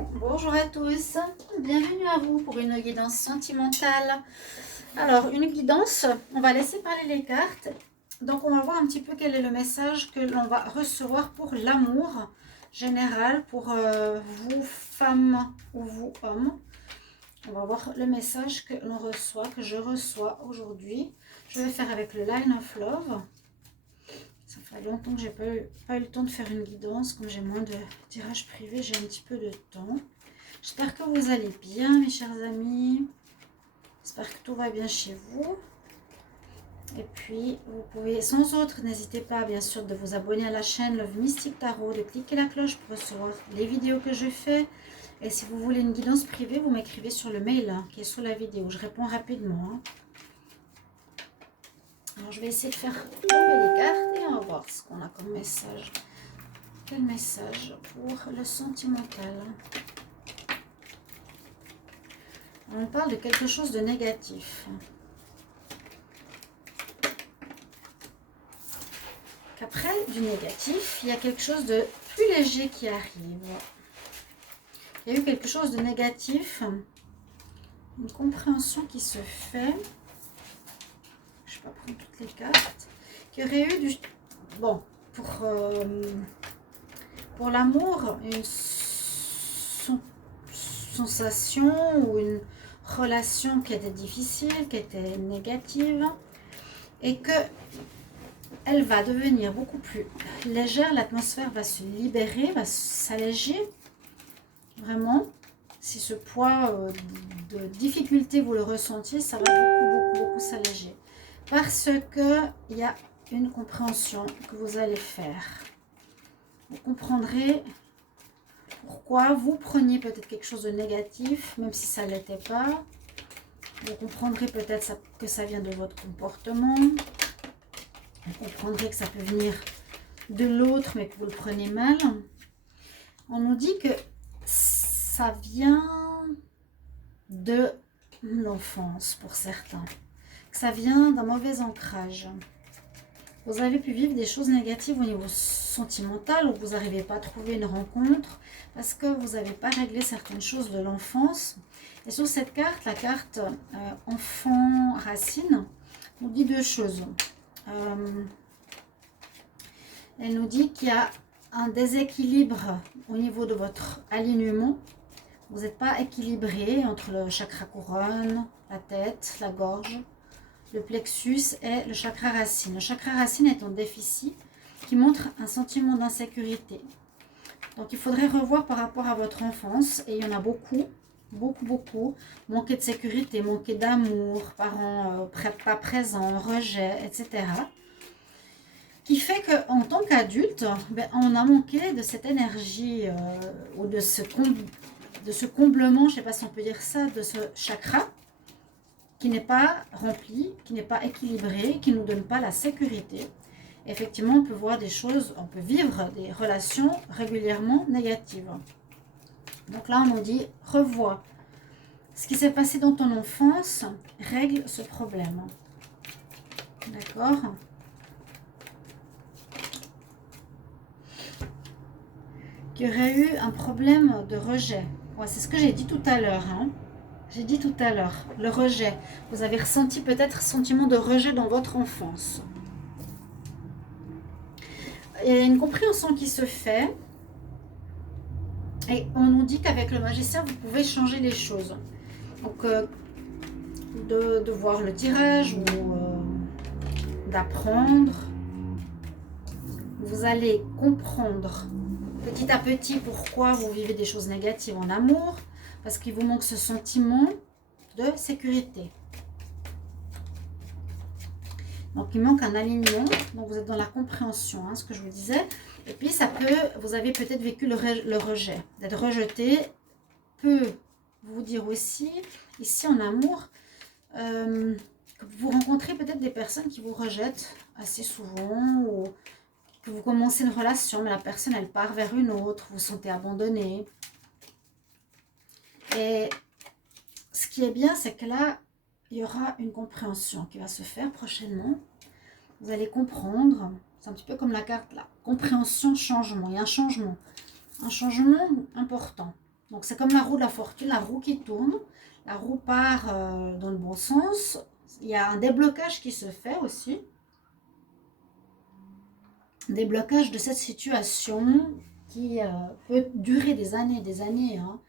Bonjour à tous, bienvenue à vous pour une guidance sentimentale. Alors, une guidance, on va laisser parler les cartes. Donc, on va voir un petit peu quel est le message que l'on va recevoir pour l'amour général, pour vous femmes ou vous hommes. On va voir le message que l'on reçoit, que je reçois aujourd'hui. Je vais faire avec le Line of Love. Ça fait longtemps que j'ai pas eu le temps de faire une guidance. Comme j'ai moins de tirages privés, j'ai un petit peu de temps. J'espère que vous allez bien, mes chers amis. J'espère que tout va bien chez vous. Et puis, vous pouvez, sans autre, n'hésitez pas, bien sûr, de vous abonner à la chaîne Love Mystic Tarot, de cliquer la cloche pour recevoir les vidéos que je fais. Et si vous voulez une guidance privée, vous m'écrivez sur le mail qui est sous la vidéo. Je réponds rapidement. Alors, je vais essayer de faire tomber les cartes et on va voir ce qu'on a comme message. Quel message pour le sentimental? On parle de quelque chose de négatif. Qu'après du négatif, il y a quelque chose de plus léger qui arrive. Il y a eu quelque chose de négatif, une compréhension qui se fait. Je ne vais pas prendre toutes les cartes. Qui aurait eu du... Bon, pour l'amour, une sensation ou une relation qui était difficile, qui était négative, et que elle va devenir beaucoup plus légère, l'atmosphère va se libérer, va s'alléger, vraiment. Si ce poids de difficulté vous le ressentiez, ça va beaucoup s'alléger. Parce qu'il y a une compréhension que vous allez faire. Vous comprendrez pourquoi vous preniez peut-être quelque chose de négatif, même si ça ne l'était pas. Vous comprendrez peut-être que ça vient de votre comportement. Vous comprendrez que ça peut venir de l'autre, mais que vous le prenez mal. On nous dit que ça vient de l'enfance pour certains. Que ça vient d'un mauvais ancrage. Vous avez pu vivre des choses négatives au niveau sentimental, où vous n'arrivez pas à trouver une rencontre, parce que vous n'avez pas réglé certaines choses de l'enfance. Et sur cette carte, la carte enfant racine, nous dit deux choses. Elle nous dit qu'il y a un déséquilibre au niveau de votre alignement. Vous n'êtes pas équilibré entre le chakra couronne, la tête, la gorge, le plexus et le chakra racine. Le chakra racine est en déficit qui montre un sentiment d'insécurité. Donc il faudrait revoir par rapport à votre enfance, et il y en a beaucoup. Manquer de sécurité, manquer d'amour, parents pas présents, rejet, etc. Qui fait qu'en tant qu'adulte, on a manqué de cette énergie ou de ce comblement, je ne sais pas si on peut dire ça, de ce chakra qui n'est pas rempli, qui n'est pas équilibré, qui ne nous donne pas la sécurité. Effectivement, on peut voir des choses, on peut vivre des relations régulièrement négatives. Donc là, on nous dit, revois ce qui s'est passé dans ton enfance, règle ce problème. D'accord ? Qu'il y aurait eu un problème de rejet. Ouais, c'est ce que j'ai dit tout à l'heure. J'ai dit tout à l'heure, le rejet. Vous avez ressenti peut-être un sentiment de rejet dans votre enfance. Il y a une compréhension qui se fait. Et on nous dit qu'avec le magicien, vous pouvez changer les choses. Donc, de voir le tirage ou d'apprendre. Vous allez comprendre petit à petit pourquoi vous vivez des choses négatives en amour. Parce qu'il vous manque ce sentiment de sécurité. Donc, il manque un alignement. Donc, vous êtes dans la compréhension, ce que je vous disais. Et puis, vous avez peut-être vécu le rejet. D'être rejeté peut vous dire aussi, ici en amour, que vous rencontrez peut-être des personnes qui vous rejettent assez souvent, ou que vous commencez une relation, mais la personne, elle part vers une autre, vous vous sentez abandonné. Et ce qui est bien, c'est que là, il y aura une compréhension qui va se faire prochainement. Vous allez comprendre, c'est un petit peu comme la carte là, compréhension, changement, il y a un changement important. Donc c'est comme la roue de la fortune, la roue qui tourne, la roue part dans le bon sens. Il y a un déblocage qui se fait aussi. Déblocage de cette situation qui peut durer des années, hein,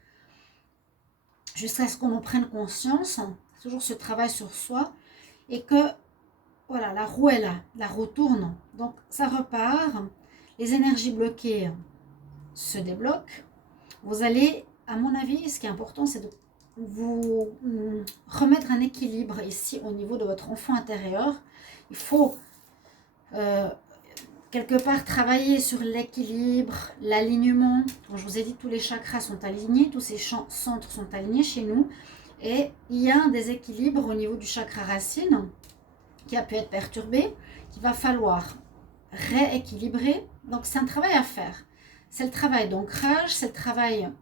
jusqu'à ce qu'on en prenne conscience. Toujours ce travail sur soi. Et que, voilà, la roue est là, la roue tourne. Donc ça repart, les énergies bloquées se débloquent. Vous allez, à mon avis, ce qui est important, c'est de vous remettre un équilibre ici au niveau de votre enfant intérieur. Il faut quelque part travailler sur l'équilibre, l'alignement. Comme je vous ai dit, tous les chakras sont alignés, tous ces centres sont alignés chez nous. Et il y a un déséquilibre au niveau du chakra racine qui a pu être perturbé, qu'il va falloir rééquilibrer. Donc c'est un travail à faire. C'est le travail d'ancrage, c'est le travail,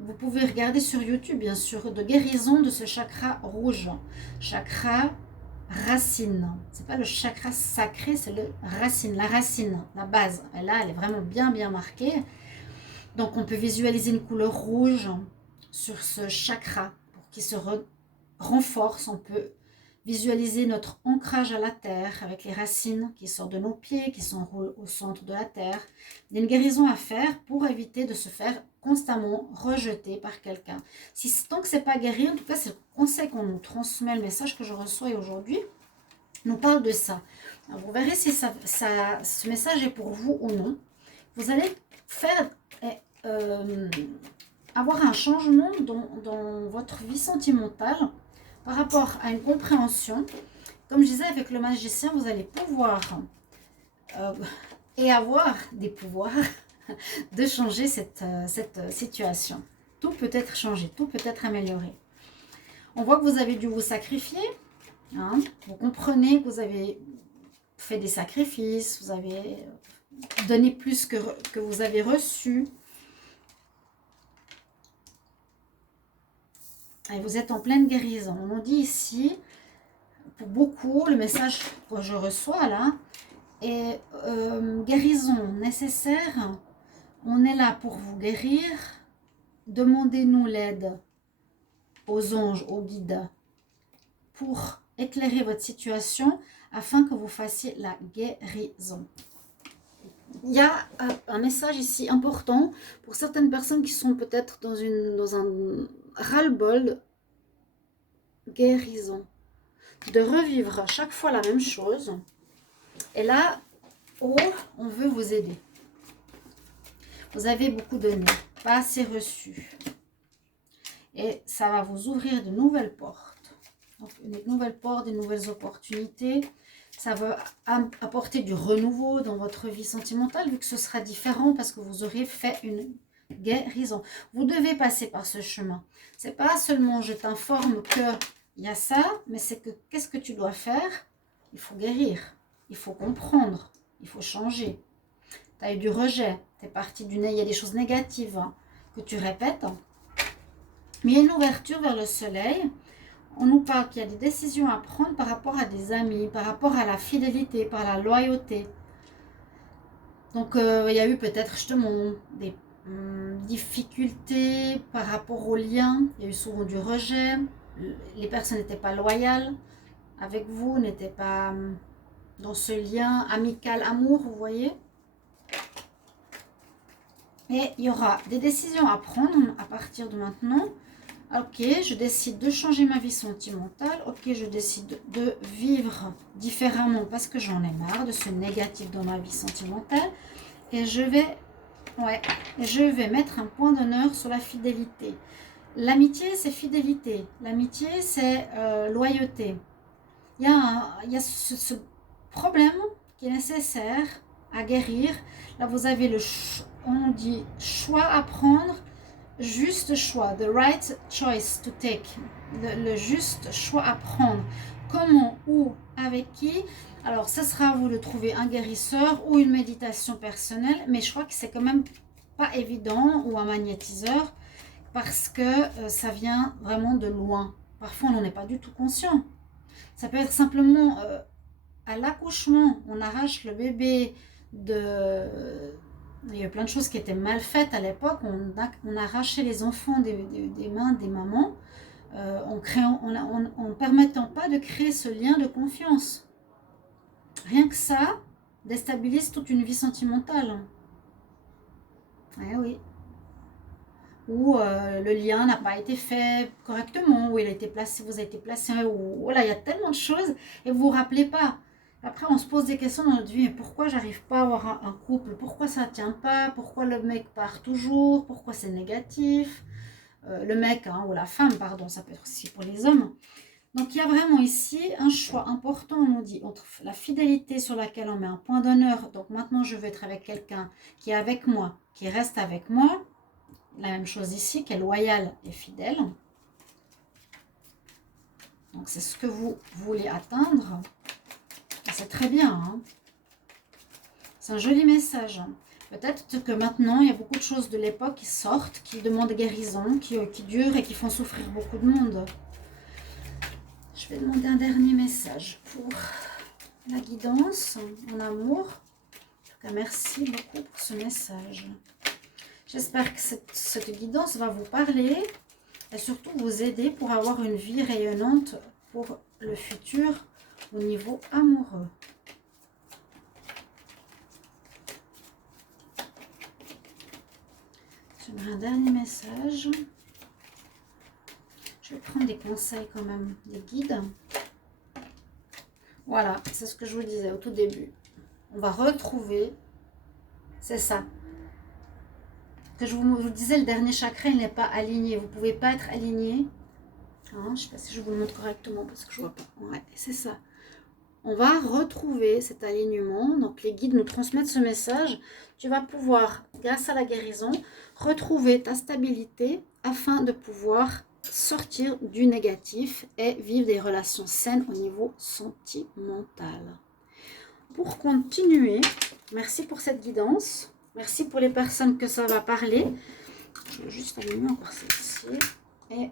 vous pouvez regarder sur YouTube bien sûr, de guérison de ce chakra rouge, chakra racine. C'est pas le chakra sacré, c'est le racine, la base. Et là, elle est vraiment bien marquée. Donc on peut visualiser une couleur rouge sur ce chakra pour qu'il se renforce. On peut visualiser notre ancrage à la terre avec les racines qui sortent de nos pieds, qui sont au centre de la terre. Il y a une guérison à faire pour éviter de se faire constamment rejeter par quelqu'un. Tant que ce n'est pas guéri, en tout cas c'est le conseil qu'on nous transmet, le message que je reçois aujourd'hui nous parle de ça. Alors, vous verrez si ce message est pour vous ou non. Vous allez faire avoir un changement dans votre vie sentimentale par rapport à une compréhension. Comme je disais, avec le magicien, vous allez pouvoir et avoir des pouvoirs de changer cette situation. Tout peut être changé, tout peut être amélioré. On voit que vous avez dû vous sacrifier. Hein, vous comprenez que vous avez fait des sacrifices, vous avez donné plus que vous avez reçu. Et vous êtes en pleine guérison. On nous dit ici, pour beaucoup, le message que je reçois là est guérison nécessaire. On est là pour vous guérir. Demandez-nous l'aide aux anges, aux guides, pour éclairer votre situation afin que vous fassiez la guérison. Il y a un message ici important pour certaines personnes qui sont peut-être dans un ras-le-bol guérison, de revivre à chaque fois la même chose. Et là, on veut vous aider. Vous avez beaucoup donné, pas assez reçu. Et ça va vous ouvrir de nouvelles portes. Donc, une nouvelle porte, des nouvelles opportunités. Ça va apporter du renouveau dans votre vie sentimentale, vu que ce sera différent parce que vous aurez fait une guérison. Vous devez passer par ce chemin. C'est pas seulement je t'informe qu'il y a ça, mais c'est que qu'est-ce que tu dois faire? Il faut guérir, il faut comprendre, il faut changer. Tu as eu du rejet, tu es parti il y a des choses négatives que tu répètes. Mais il y a une ouverture vers le soleil. On nous parle qu'il y a des décisions à prendre par rapport à des amis, par rapport à la fidélité, par la loyauté. Donc, il y a eu peut-être justement des difficultés par rapport aux liens. Il y a eu souvent du rejet. Les personnes n'étaient pas loyales avec vous, n'étaient pas dans ce lien amical, amour, vous voyez. Et il y aura des décisions à prendre à partir de maintenant. Ok, je décide de changer ma vie sentimentale. Ok, je décide de vivre différemment parce que j'en ai marre de ce négatif dans ma vie sentimentale. Et je vais mettre un point d'honneur sur la fidélité. L'amitié, c'est fidélité. L'amitié, c'est loyauté. Il y a ce problème qui est nécessaire à guérir. Là, vous avez on dit choix à prendre. Juste choix, the right choice to take, le juste choix à prendre. Comment, où, avec qui? Alors, ce sera à vous de trouver un guérisseur ou une méditation personnelle, mais je crois que c'est quand même pas évident, ou un magnétiseur, parce que ça vient vraiment de loin. Parfois, on n'en est pas du tout conscient. Ça peut être simplement à l'accouchement, on arrache le bébé Il y a eu plein de choses qui étaient mal faites à l'époque. On arrachait les enfants des mains des mamans en permettant pas de créer ce lien de confiance. Rien que ça déstabilise toute une vie sentimentale. Eh oui. Ou le lien n'a pas été fait correctement, ou il a été placé, vous avez été placé, ou voilà, il y a tellement de choses et vous vous rappelez pas. Après, on se pose des questions dans notre vie, mais pourquoi j'arrive pas à avoir un couple? Pourquoi ça tient pas? Pourquoi le mec part toujours? Pourquoi c'est négatif? Le mec, hein, ou la femme, pardon, ça peut être aussi pour les hommes. Donc, il y a vraiment ici un choix important, on nous dit, entre la fidélité sur laquelle on met un point d'honneur. Donc, maintenant, je veux être avec quelqu'un qui est avec moi, qui reste avec moi. La même chose ici, qui est loyal et fidèle. Donc, c'est ce que vous voulez atteindre. C'est très bien. Hein, c'est un joli message. Peut-être que maintenant, il y a beaucoup de choses de l'époque qui sortent, qui demandent guérison, qui durent et qui font souffrir beaucoup de monde. Je vais demander un dernier message pour la guidance en amour. En tout cas, merci beaucoup pour ce message. J'espère que cette guidance va vous parler et surtout vous aider pour avoir une vie rayonnante pour le futur au niveau amoureux. J'aimerais un dernier message. Je vais prendre des conseils quand même, des guides. Voilà, c'est ce que je vous disais au tout début. On va retrouver, c'est ça. Que je vous disais, le dernier chakra, il n'est pas aligné. Vous ne pouvez pas être aligné. Hein, je ne sais pas si je vous le montre correctement parce que je ne vois pas. Ouais, c'est ça. On va retrouver cet alignement. Donc, les guides nous transmettent ce message. Tu vas pouvoir, grâce à la guérison, retrouver ta stabilité afin de pouvoir sortir du négatif et vivre des relations saines au niveau sentimental. Pour continuer, merci pour cette guidance. Merci pour les personnes que ça va parler. Je vais juste allumer encore celle-ci. Et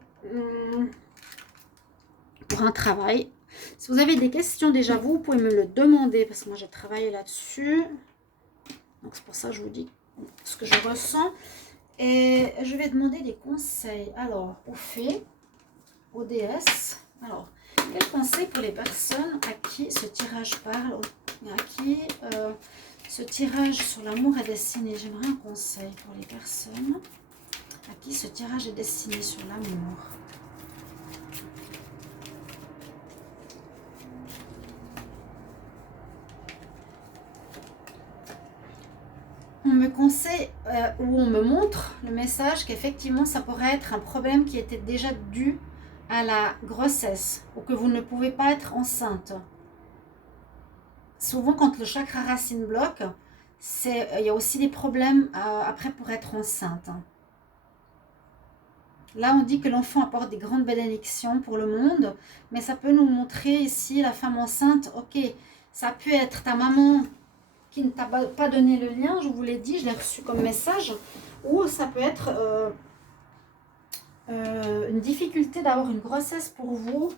pour un travail. Si vous avez des questions déjà, vous pouvez me le demander parce que moi j'ai travaillé là-dessus. Donc c'est pour ça que je vous dis ce que je ressens. Et je vais demander des conseils. Alors, aux fées, aux déesses. Alors, quels conseils pour les personnes à qui ce tirage parle et à qui ce tirage sur l'amour est destiné? J'aimerais un conseil pour les personnes à qui ce tirage est destiné sur l'amour. On me conseille ou on me montre le message qu'effectivement ça pourrait être un problème qui était déjà dû à la grossesse ou que vous ne pouvez pas être enceinte. Souvent quand le chakra racine bloque, il y a aussi des problèmes après pour être enceinte. Là on dit que l'enfant apporte des grandes bénédictions pour le monde, mais ça peut nous montrer ici la femme enceinte, ok, ça peut être ta maman qui ne t'a pas donné le lien, je vous l'ai dit, je l'ai reçu comme message, ou ça peut être une difficulté d'avoir une grossesse pour vous.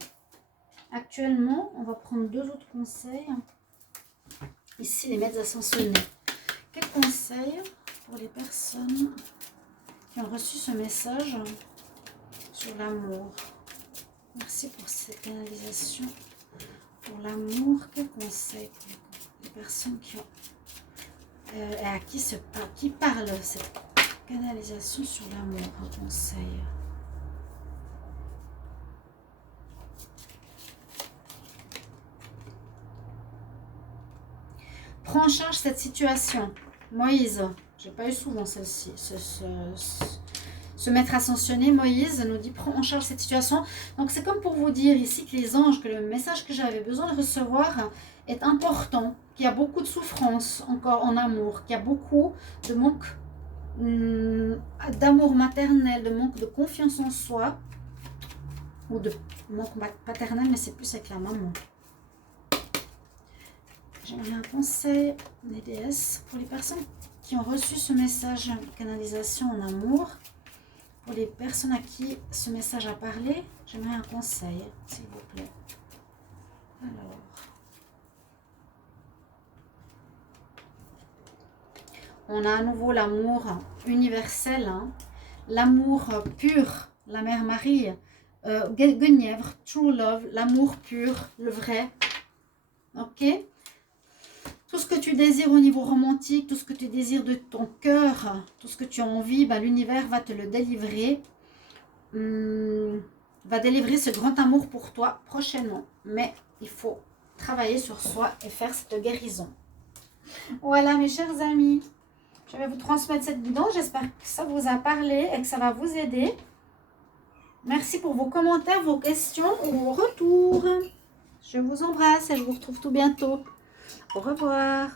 Actuellement, on va prendre deux autres conseils. Ici, les maîtres ascensionnés. Quels conseils pour les personnes qui ont reçu ce message sur l'amour? Merci pour cette canalisation pour l'amour. Quels conseils pour les personnes qui ont et à qui parle cette canalisation sur l'amour, un conseil? Prends en charge cette situation. Moïse, j'ai pas eu souvent celle-ci, ce maître ascensionné, Moïse, nous dit prends en charge cette situation. Donc c'est comme pour vous dire ici que les anges, que le message que j'avais besoin de recevoir est important, qu'il y a beaucoup de souffrance encore en amour, qu'il y a beaucoup de manque d'amour maternel, de manque de confiance en soi, ou de manque paternel, mais c'est plus avec la maman. J'aimerais un conseil des déesses pour les personnes qui ont reçu ce message canalisation en amour. Pour les personnes à qui ce message a parlé, j'aimerais un conseil, s'il vous plaît. Alors, On a à nouveau l'amour universel, hein, l'amour pur, la Mère Marie, Guenièvre, True Love, l'amour pur, le vrai. Ok? Tout ce que tu désires au niveau romantique, tout ce que tu désires de ton cœur, tout ce que tu as envie, ben, l'univers va te le délivrer. Va délivrer ce grand amour pour toi prochainement. Mais il faut travailler sur soi et faire cette guérison. Voilà mes chers amis. Je vais vous transmettre cette guidance. J'espère que ça vous a parlé et que ça va vous aider. Merci pour vos commentaires, vos questions ou vos retours. Je vous embrasse et je vous retrouve tout bientôt. Au revoir.